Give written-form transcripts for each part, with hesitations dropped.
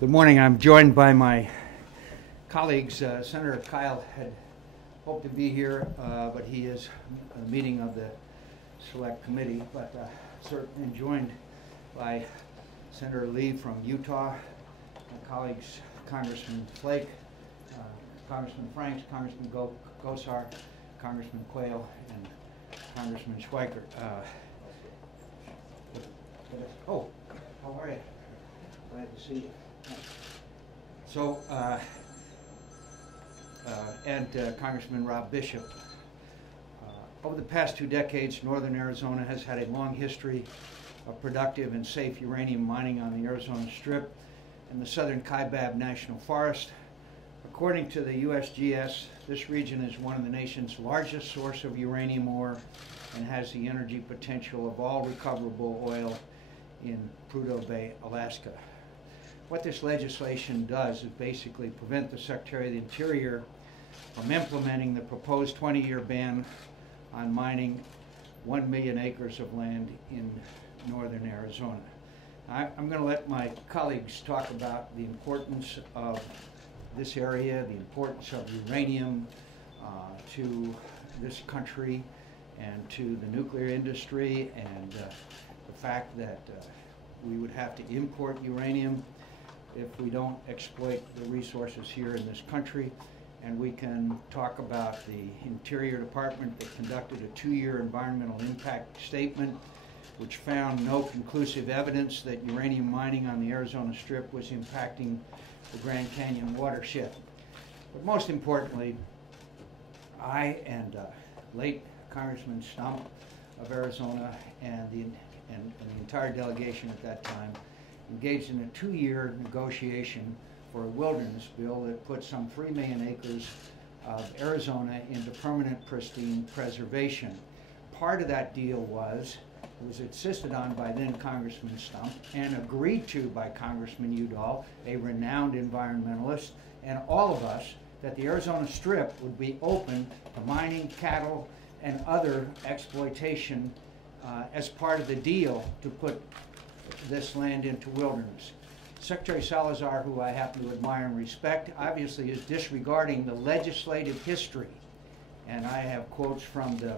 Good morning. I'm joined by my colleagues. Senator Kyle had hoped to be here, but he is a meeting of the Select Committee. But certainly joined by Senator Lee from Utah, my colleagues Congressman Flake, Congressman Franks, Congressman Gosar, Congressman Quayle, and Congressman Schweiker. Oh, how are you? Glad to see you. So, Congressman Rob Bishop. Over the past 2 decades, northern Arizona has had a long history of productive and safe uranium mining on the Arizona Strip and the southern Kaibab National Forest. According to the USGS, this region is one of the nation's largest source of uranium ore and has the energy potential of all recoverable oil in Prudhoe Bay, Alaska. What this legislation does is basically prevent the Secretary of the Interior from implementing the proposed 20-year ban on mining 1 million acres of land in northern Arizona. I'm going to let my colleagues talk about the importance of this area, the importance of uranium to this country and to the nuclear industry, and the fact that we would have to import uranium if we don't exploit the resources here in this country. And we can talk about the Interior Department that conducted a 2-year environmental impact statement which found no conclusive evidence that uranium mining on the Arizona Strip was impacting the Grand Canyon watershed. But most importantly, I and late Congressman Stump of Arizona and the entire delegation at that time engaged in a 2-year negotiation for a wilderness bill that put some 3 million acres of Arizona into permanent pristine preservation. Part of that deal was insisted on by then Congressman Stump and agreed to by Congressman Udall, a renowned environmentalist, and all of us, that the Arizona Strip would be open to mining, cattle, and other exploitation as part of the deal to put this land into wilderness. Secretary Salazar, who I happen to admire and respect, obviously is disregarding the legislative history. And I have quotes from the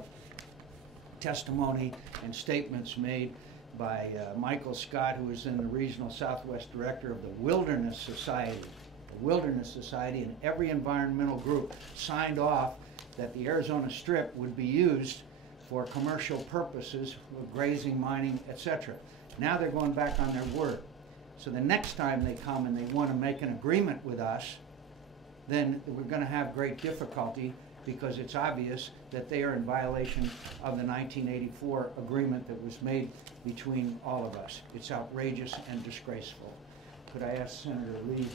testimony and statements made by Michael Scott, who is in the Regional Southwest Director of the Wilderness Society. The Wilderness Society and every environmental group signed off that the Arizona Strip would be used for commercial purposes, with grazing, mining, etc. Now they're going back on their word. So the next time they come and they want to make an agreement with us, then we're going to have great difficulty, because it's obvious that they are in violation of the 1984 agreement that was made between all of us. It's outrageous and disgraceful. Could I ask Senator Lee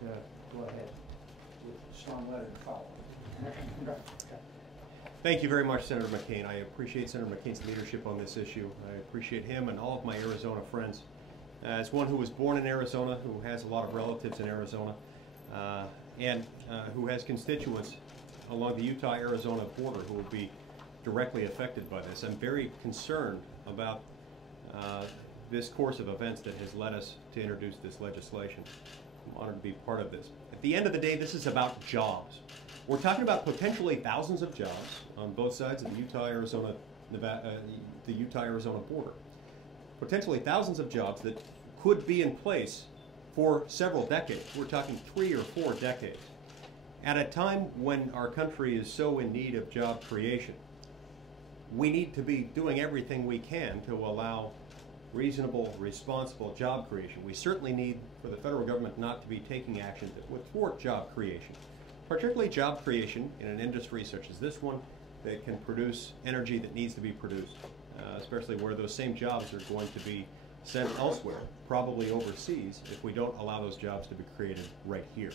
to go ahead with a strong letter to follow? Thank you very much, Senator McCain. I appreciate Senator McCain's leadership on this issue. I appreciate him and all of my Arizona friends. As one who was born in Arizona, who has a lot of relatives in Arizona, and who has constituents along the Utah-Arizona border who will be directly affected by this, I'm very concerned about this course of events that has led us to introduce this legislation. I'm honored to be part of this. At the end of the day, this is about jobs. We're talking about potentially thousands of jobs on both sides of the Utah-Arizona border. Potentially thousands of jobs that could be in place for several decades. We're talking 3 or 4 decades. At a time when our country is so in need of job creation, we need to be doing everything we can to allow reasonable, responsible job creation. We certainly need for the federal government not to be taking action that would thwart job creation, particularly job creation in an industry such as this one that can produce energy that needs to be produced, especially where those same jobs are going to be sent elsewhere, probably overseas, if we don't allow those jobs to be created right here.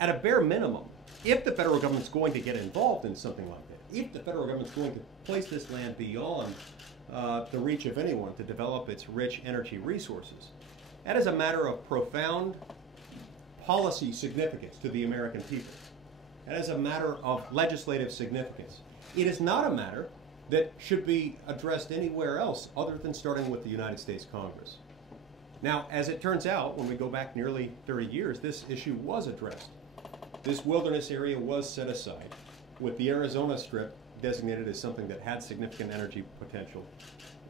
At a bare minimum, if the federal government's going to get involved in something like that, if the federal government's going to place this land beyond the reach of anyone to develop its rich energy resources, that is a matter of profound policy significance to the American people. That is a matter of legislative significance. It is not a matter that should be addressed anywhere else other than starting with the United States Congress. Now, as it turns out, when we go back nearly 30 years, this issue was addressed. This wilderness area was set aside, with the Arizona Strip designated as something that had significant energy potential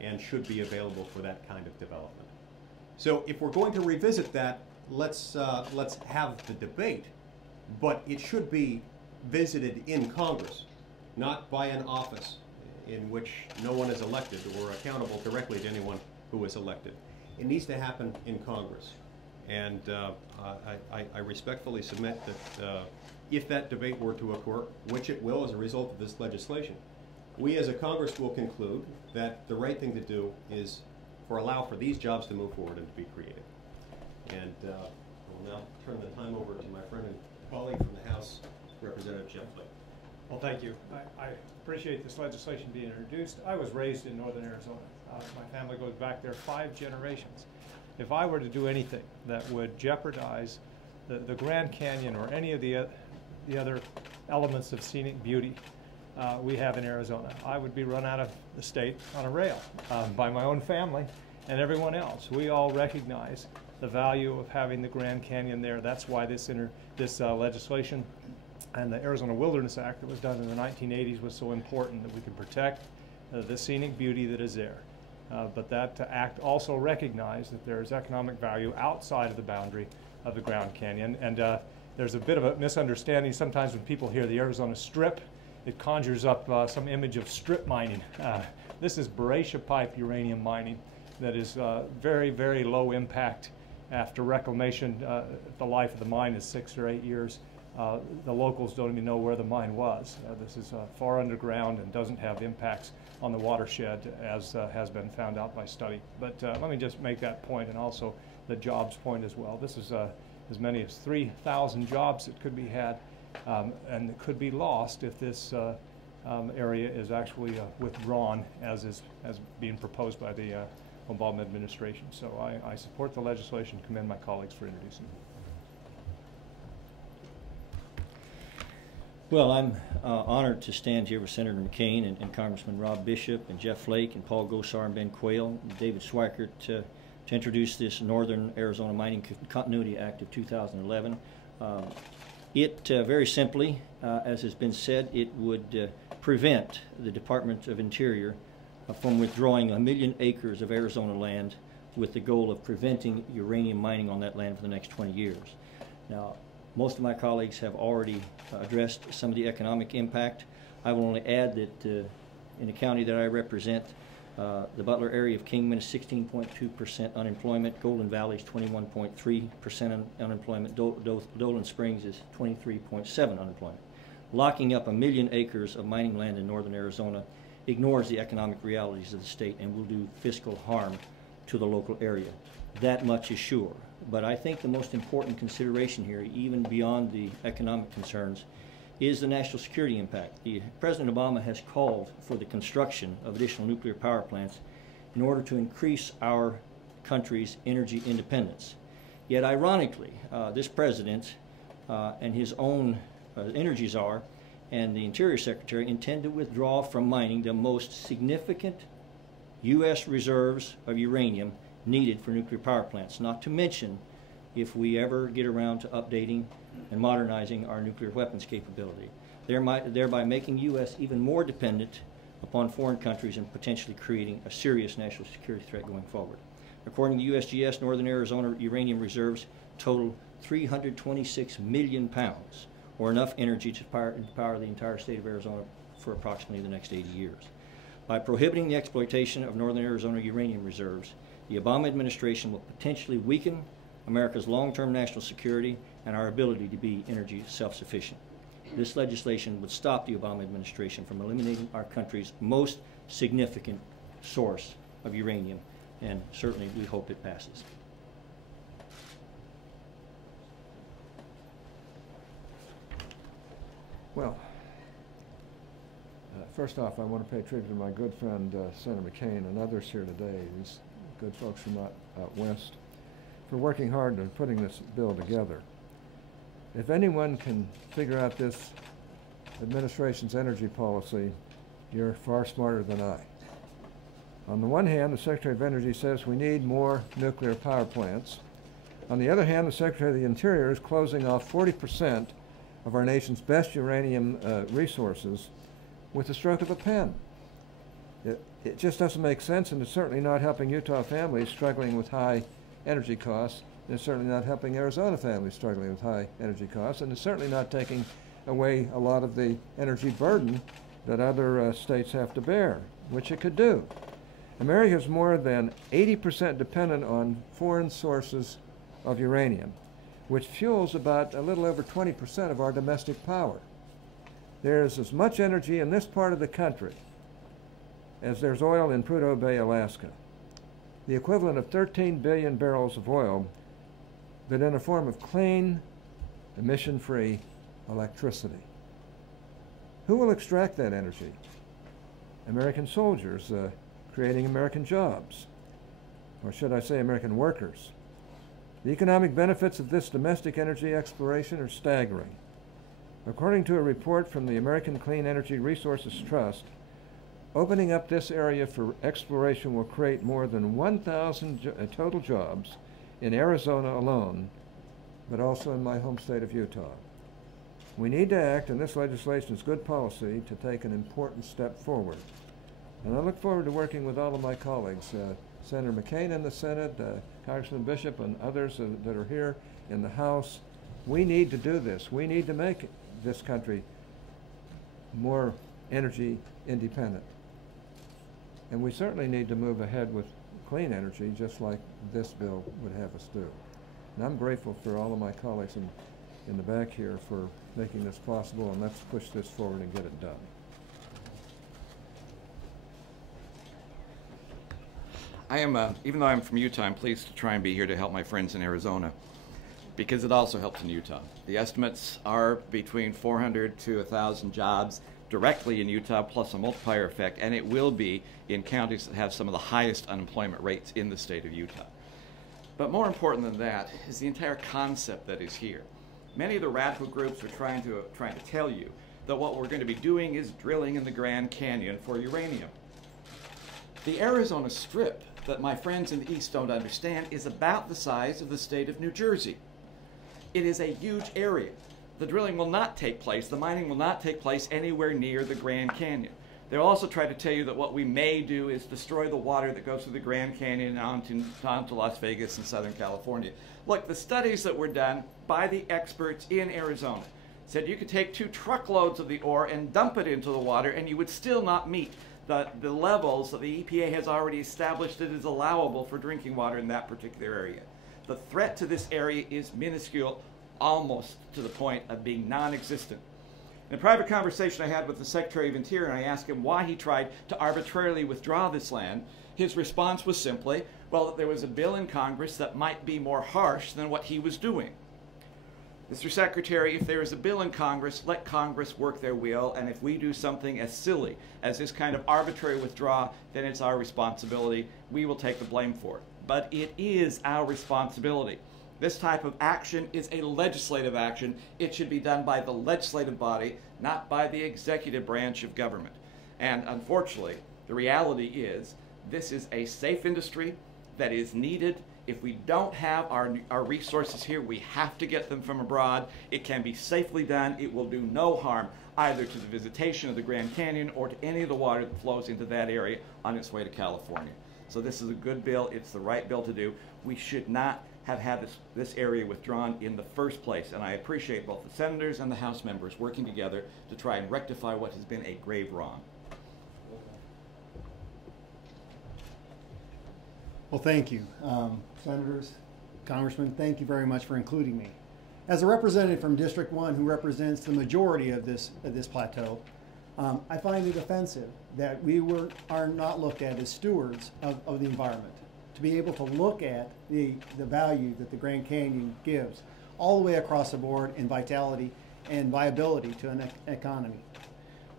and should be available for that kind of development. So if we're going to revisit that, let's have the debate, but it should be visited in Congress, not by an office in which no one is elected or accountable directly to anyone who is elected. It needs to happen in Congress. And I respectfully submit that if that debate were to occur, which it will as a result of this legislation, we as a Congress will conclude that the right thing to do is allow for these jobs to move forward and to be created. And I will now turn the time over to my friend and colleague from the House, Representative Jeff Flake. Well, thank you. I appreciate this legislation being introduced. I was raised in northern Arizona. My family goes back there 5 generations. If I were to do anything that would jeopardize the Grand Canyon or any of the other elements of scenic beauty we have in Arizona, I would be run out of the state on a rail by my own family and everyone else. We all recognize the value of having the Grand Canyon there. That's why this legislation and the Arizona Wilderness Act that was done in the 1980s was so important, that we can protect the scenic beauty that is there. But that act also recognized that there is economic value outside of the boundary of the Grand Canyon. And there's a bit of a misunderstanding sometimes when people hear the Arizona Strip. It conjures up some image of strip mining. This is Boracia pipe uranium mining that is very, very low impact. After reclamation, the life of the mine is 6 or 8 years. The locals don't even know where the mine was. This is far underground and doesn't have impacts on the watershed, as has been found out by study. But let me just make that point, and also the jobs point as well. This is as many as 3,000 jobs that could be had and that could be lost if this area is actually withdrawn, as being proposed by the Obama administration. So I support the legislation, commend my colleagues for introducing it. Well, I'm honored to stand here with Senator McCain and Congressman Rob Bishop and Jeff Flake and Paul Gosar and Ben Quayle and David Schweikert to introduce this Northern Arizona Mining Continuity Act of 2011. Very simply, as has been said, it would prevent the Department of Interior from withdrawing 1 million acres of Arizona land with the goal of preventing uranium mining on that land for the next 20 years. Now, most of my colleagues have already addressed some of the economic impact. I will only add that in the county that I represent, the Butler area of Kingman is 16.2% unemployment, Golden Valley is 21.3% unemployment, Dolan Springs is 23.7% unemployment. Locking up 1 million acres of mining land in northern Arizona ignores the economic realities of the state and will do fiscal harm to the local area. That much is sure. But I think the most important consideration here, even beyond the economic concerns, is the national security impact. President Obama has called for the construction of additional nuclear power plants in order to increase our country's energy independence. Yet ironically, this president and his own energy czar and the Interior Secretary intend to withdraw from mining the most significant U.S. reserves of uranium needed for nuclear power plants, not to mention if we ever get around to updating and modernizing our nuclear weapons capability, thereby making U.S. even more dependent upon foreign countries and potentially creating a serious national security threat going forward. According to USGS, Northern Arizona uranium reserves total 326 million pounds, or enough energy to power the entire state of Arizona for approximately the next 80 years. By prohibiting the exploitation of Northern Arizona uranium reserves, the Obama administration will potentially weaken America's long-term national security and our ability to be energy self-sufficient. This legislation would stop the Obama administration from eliminating our country's most significant source of uranium, and certainly we hope it passes. Well, first off, I want to pay tribute to my good friend Senator McCain and others here today, these good folks from out west, for working hard on putting this bill together. If anyone can figure out this administration's energy policy, you're far smarter than I. On the one hand, the Secretary of Energy says we need more nuclear power plants. On the other hand, the Secretary of the Interior is closing off 40% of our nation's best uranium resources with the stroke of a pen. It just doesn't make sense, and it's certainly not helping Utah families struggling with high energy costs. It's certainly not helping Arizona families struggling with high energy costs, and it's certainly not taking away a lot of the energy burden that other states have to bear, which it could do. America is more than 80% dependent on foreign sources of uranium, which fuels about a little over 20% of our domestic power. There's as much energy in this part of the country as there's oil in Prudhoe Bay, Alaska, the equivalent of 13 billion barrels of oil, but in a form of clean, emission-free electricity. Who will extract that energy? American soldiers creating American jobs, or should I say American workers. The economic benefits of this domestic energy exploration are staggering. According to a report from the American Clean Energy Resources Trust, opening up this area for exploration will create more than 1,000 total jobs in Arizona alone, but also in my home state of Utah. We need to act, and this legislation is good policy to take an important step forward. And I look forward to working with all of my colleagues, Senator McCAIN in the Senate, Congressman Bishop, and others that are here in the House. We need to do this. We need to make this country more energy independent. And we certainly need to move ahead with clean energy, just like this bill would have us do. And I'm grateful for all of my colleagues in the back here for making this possible, and let's push this forward and get it done. I am, even though I'm from Utah, I'm pleased to try and be here to help my friends in Arizona, because it also helps in Utah. The estimates are between 400 to 1,000 jobs directly in Utah, plus a multiplier effect, and it will be in counties that have some of the highest unemployment rates in the state of Utah. But more important than that is the entire concept that is here. Many of the radical groups are trying to tell you that what we're going to be doing is drilling in the Grand Canyon for uranium. The Arizona Strip, that my friends in the East don't understand, is about the size of the state of New Jersey. It is a huge area. The drilling will not take place, the mining will not take place anywhere near the Grand Canyon. They'll also try to tell you that what we may do is destroy the water that goes through the Grand Canyon onto Las Vegas and Southern California. Look, the studies that were done by the experts in Arizona said you could take 2 truckloads of the ore and dump it into the water and you would still not meet the levels that the EPA has already established that is allowable for drinking water in that particular area. The threat to this area is minuscule, almost to the point of being non-existent. In a private conversation I had with the Secretary of Interior, and I asked him why he tried to arbitrarily withdraw this land, his response was simply, well, there was a bill in Congress that might be more harsh than what he was doing. Mr. Secretary, if there is a bill in Congress, let Congress work their will, and if we do something as silly as this kind of arbitrary withdrawal, then it's our responsibility. We will take the blame for it. But it is our responsibility. This type of action is a legislative action. It should be done by the legislative body, not by the executive branch of government. And unfortunately, the reality is this is a safe industry that is needed. If we don't have our resources here, we have to get them from abroad. It can be safely done. It will do no harm either to the visitation of the Grand Canyon or to any of the water that flows into that area on its way to California. So this is a good bill. It's the right bill to do. We should not have had this area withdrawn in the first place. And I appreciate both the senators and the House members working together to try and rectify what has been a grave wrong. Well, thank you. Senators, Congressman, thank you very much for including me. As a representative from District 1 who represents the majority of this plateau, I find it offensive that we are not looked at as stewards of the environment. To be able to look at the value that the Grand Canyon gives all the way across the board in vitality and viability to an economy.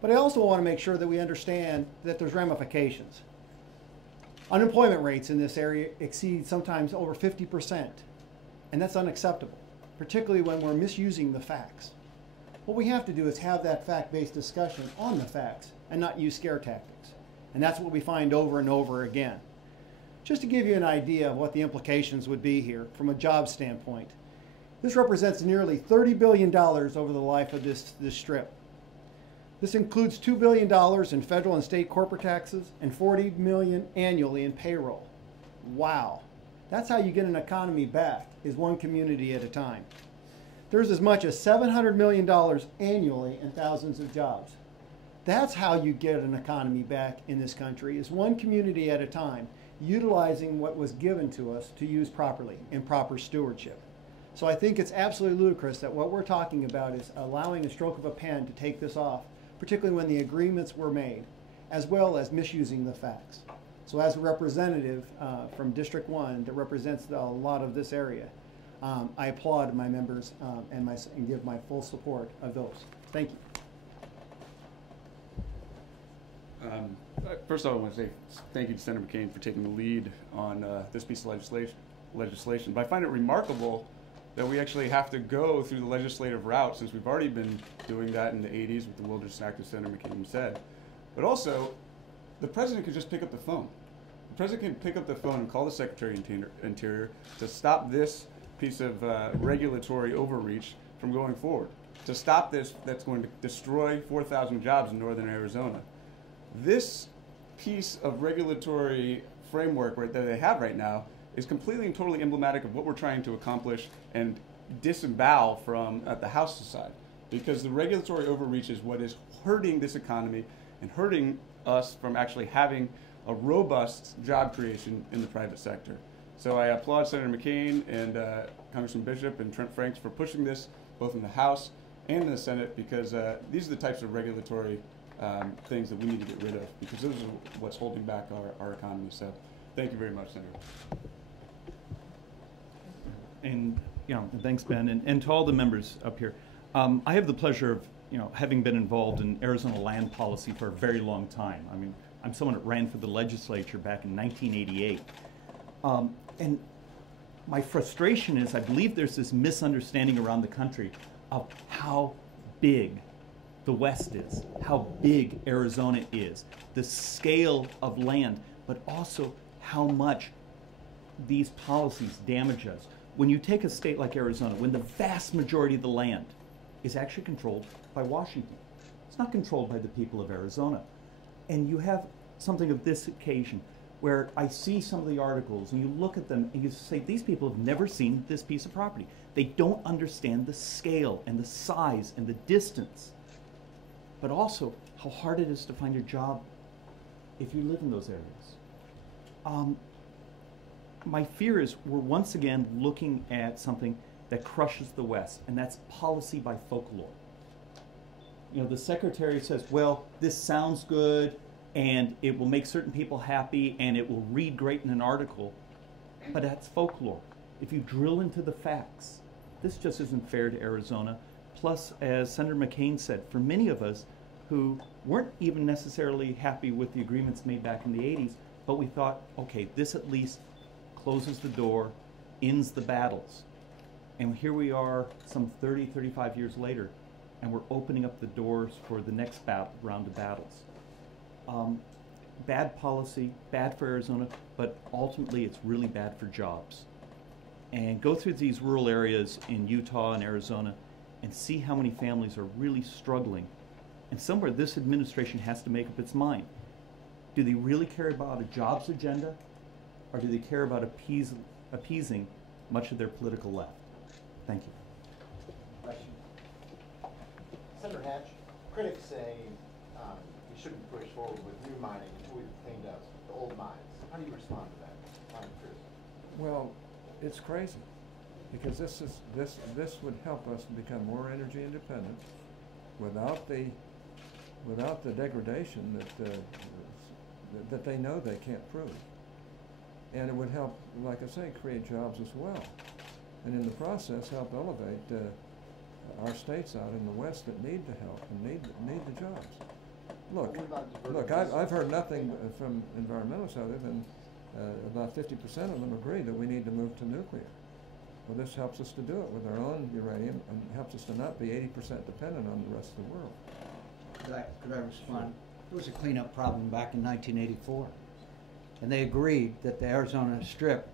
But I also want to make sure that we understand that there's ramifications. Unemployment rates in this area exceed sometimes over 50%, and that's unacceptable, particularly when we're misusing the facts. What we have to do is have that fact-based discussion on the facts and not use scare tactics. And that's what we find over and over again. Just to give you an idea of what the implications would be here from a job standpoint, this represents nearly $30 billion over the life of this strip. This includes $2 billion in federal and state corporate taxes and $40 million annually in payroll. Wow. That's how you get an economy back, is one community at a time. There's as much as $700 million annually and thousands of jobs. That's how you get an economy back in this country, is one community at a time, utilizing what was given to us to use properly in proper stewardship. So I think it's absolutely ludicrous that what we're talking about is allowing a stroke of a pen to take this off, particularly when the agreements were made, as well as misusing the facts. So as a representative from District 1 that represents a lot of this area, I applaud my members and give my full support of those. Thank you. First of all, I want to say thank you to Senator McCain for taking the lead on this piece of legislation. But I find it remarkable that we actually have to go through the legislative route, since we've already been doing that in the 80s with the Wilderness Act, as Senator McCain said. But also, the president could just pick up the phone. The president can pick up the phone and call the Secretary of Interior to stop this piece of regulatory overreach from going forward, to stop this that's going to destroy 4,000 jobs in northern Arizona. This piece of regulatory framework that they have right now is completely and totally emblematic of what we're trying to accomplish and disembowel from at the House side, because the regulatory overreach is what is hurting this economy and hurting us from actually having a robust job creation in the private sector. So I applaud Senator McCain and Congressman Bishop and Trent Franks for pushing this both in the House and in the Senate, because these are the types of regulatory things that we need to get rid of, because those are what's holding back our economy. So thank you very much, Senator. And thanks, Ben, and to all the members up here. I have the pleasure of having been involved in Arizona land policy for a very long time. I mean, I'm someone that ran for the legislature back in 1988. And my frustration is I believe there's this misunderstanding around the country of how big the West is, how big Arizona is, the scale of land, but also how much these policies damage us. When you take a state like Arizona, when the vast majority of the land is actually controlled by Washington, it's not controlled by the people of Arizona. And you have something of this occasion where I see some of the articles and you look at them and you say, these people have never seen this piece of property. They don't understand the scale and the size and the distance, but also how hard it is to find a job if you live in those areas. My fear is we're once again looking at something that crushes the West, and that's policy by folklore. The secretary says, well, this sounds good, and it will make certain people happy, and it will read great in an article, but that's folklore. If you drill into the facts, this just isn't fair to Arizona. Plus, as Senator McCain said, for many of us who weren't even necessarily happy with the agreements made back in the 80s, but we thought, okay, this at least closes the door, ends the battles. And here we are some 30, 35 years later, and we're opening up the doors for the next round of battles. Bad policy, bad for Arizona, but ultimately it's really bad for jobs. And go through these rural areas in Utah and Arizona and see how many families are really struggling. And somewhere this administration has to make up its mind. Do they really care about a jobs agenda, or do they care about appeasing much of their political left? Thank you. Question. Senator Hatch, critics say we shouldn't push forward with new mining until we've cleaned up the old mines. How do you respond to that line of criticism? Well, It's crazy, because this would help us become more energy independent without the degradation that they know they can't prove. And it would help, like I say, create jobs as well. And in the process, help elevate our states out in the West that need the help and need the jobs. Look, I've heard nothing from environmentalists other than about 50% of them agree that we need to move to nuclear. Well, this helps us to do it with our own uranium and helps us to not be 80% dependent on the rest of the world. Could I respond? There was a cleanup problem back in 1984. And they agreed that the Arizona Strip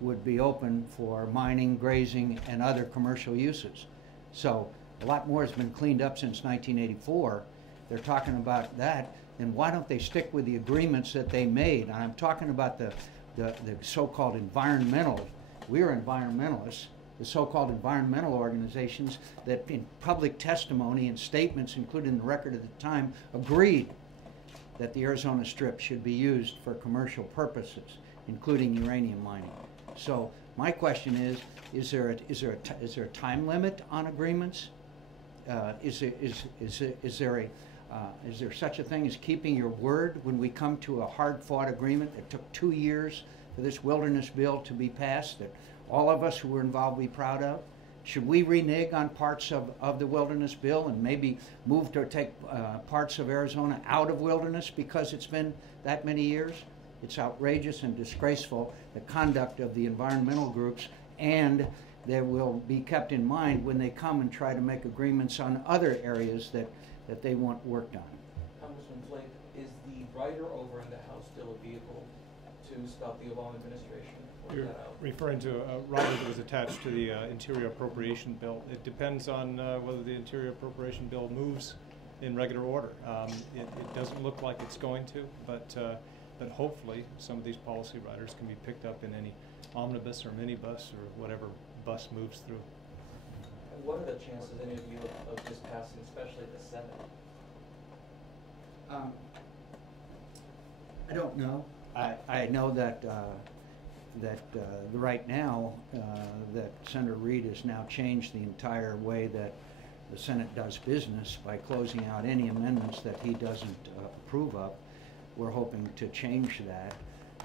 would be open for mining, grazing, and other commercial uses. So a lot more has been cleaned up since 1984. They're talking about that, then why don't they stick with the agreements that they made? And I'm talking about the so-called environmental, we're environmentalists, the so-called environmental organizations that in public testimony and statements included in the record at the time agreed that the Arizona Strip should be used for commercial purposes, including uranium mining. So my question is there a time limit on agreements? Is there such a thing as keeping your word when we come to a hard-fought agreement that took 2 years for this wilderness bill to be passed that all of us who were involved will be proud of? Should we renege on parts of the wilderness bill and maybe move to take parts of Arizona out of wilderness because it's been that many years? It's outrageous and disgraceful, the conduct of the environmental groups, and they will be kept in mind when they come and try to make agreements on other areas that they want worked on. Congressman Flake, is the rider over in the House still a vehicle to stop the Obama administration? You're referring to a rider that was attached to the Interior Appropriation Bill. It depends on whether the Interior Appropriation Bill moves in regular order. It doesn't look like it's going to, but hopefully some of these policy riders can be picked up in any omnibus or minibus or whatever bus moves through. And what are the chances, any of you, of this passing, especially the Senate? I don't know. I know that right now that Senator Reid has now changed the entire way that the Senate does business by closing out any amendments that he doesn't approve of. We're hoping to change that,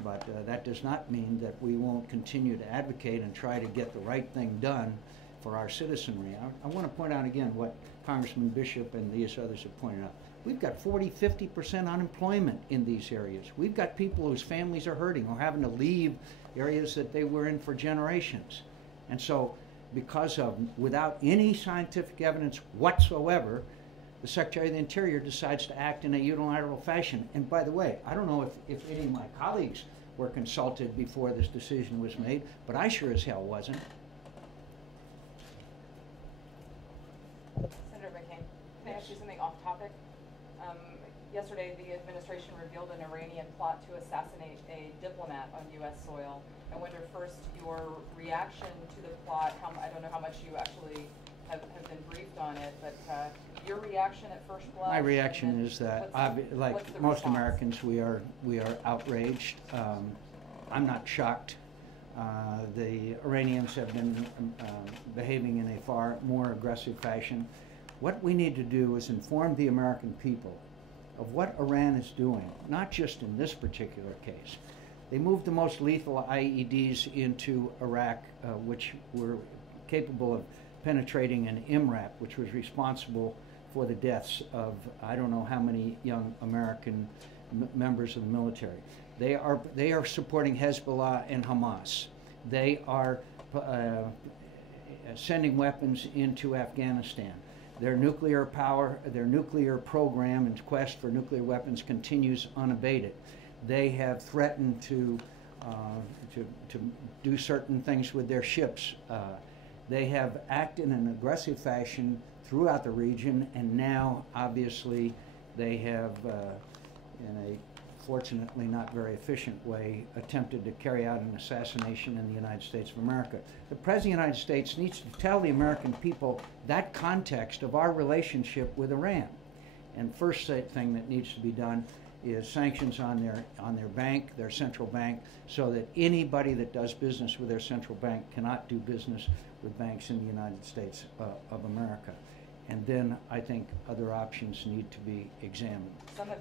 but that does not mean that we won't continue to advocate and try to get the right thing done for our citizenry. I want to point out again what Congressman Bishop and these others have pointed out. We've got 40–50% unemployment in these areas. We've got people whose families are hurting or having to leave areas that they were in for generations. And so without any scientific evidence whatsoever, the Secretary of the Interior decides to act in a unilateral fashion. And by the way, I don't know if any of my colleagues were consulted before this decision was made, but I sure as hell wasn't. Senator McCain, can I ask you something off topic? Yesterday, the administration revealed an Iranian plot to assassinate a diplomat on U.S. soil. I wonder first your reaction to the plot. I don't know how much you actually have been briefed on it, but your reaction at first blush. My reaction is that, like most Americans, we are outraged. I'm not shocked. The Iranians have been behaving in a far more aggressive fashion. What we need to do is inform the American people of what Iran is doing, not just in this particular case. They moved the most lethal IEDs into Iraq, which were capable of penetrating an MRAP, which was responsible for the deaths of I don't know how many young American members of the military. They are supporting Hezbollah and Hamas. They are sending weapons into Afghanistan. Their nuclear program and quest for nuclear weapons continues unabated. They have threatened to do certain things with their ships. They have acted in an aggressive fashion throughout the region, and now, obviously, they have, in a fortunately not very efficient way, attempted to carry out an assassination in the United States of America. The President of the United States needs to tell the American people that context of our relationship with Iran. And first thing that needs to be done is sanctions on their bank, their central bank, so that anybody that does business with their central bank cannot do business with banks in the United States of America. And then I think other options need to be examined.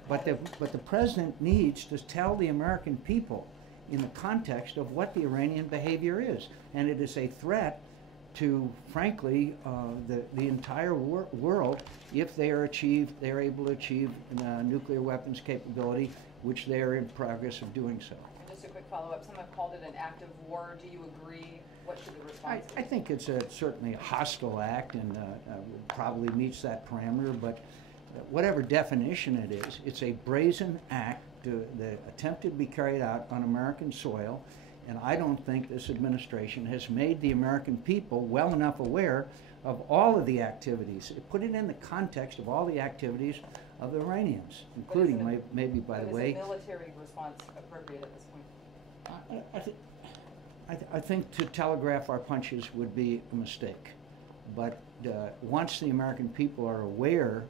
But the President needs to tell the American people in the context of what the Iranian behavior is. And it is a threat to, frankly, the entire world if they are able to achieve nuclear weapons capability, which they are in progress of doing so. And just a quick follow-up, some have called it an act of war. Do you agree? What should the response be? I think it's certainly a hostile act and probably meets that parameter, but whatever definition it is, it's a brazen act that attempted to be carried out on American soil, and I don't think this administration has made the American people well enough aware of all of the activities. Put it in the context of all the activities of the Iranians, including maybe, by the way. Is a military response appropriate at this point? I think to telegraph our punches would be a mistake. But once the American people are aware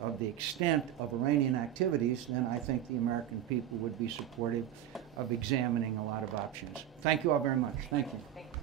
of the extent of Iranian activities, then I think the American people would be supportive of examining a lot of options. Thank you all very much. Thank you. Thank you.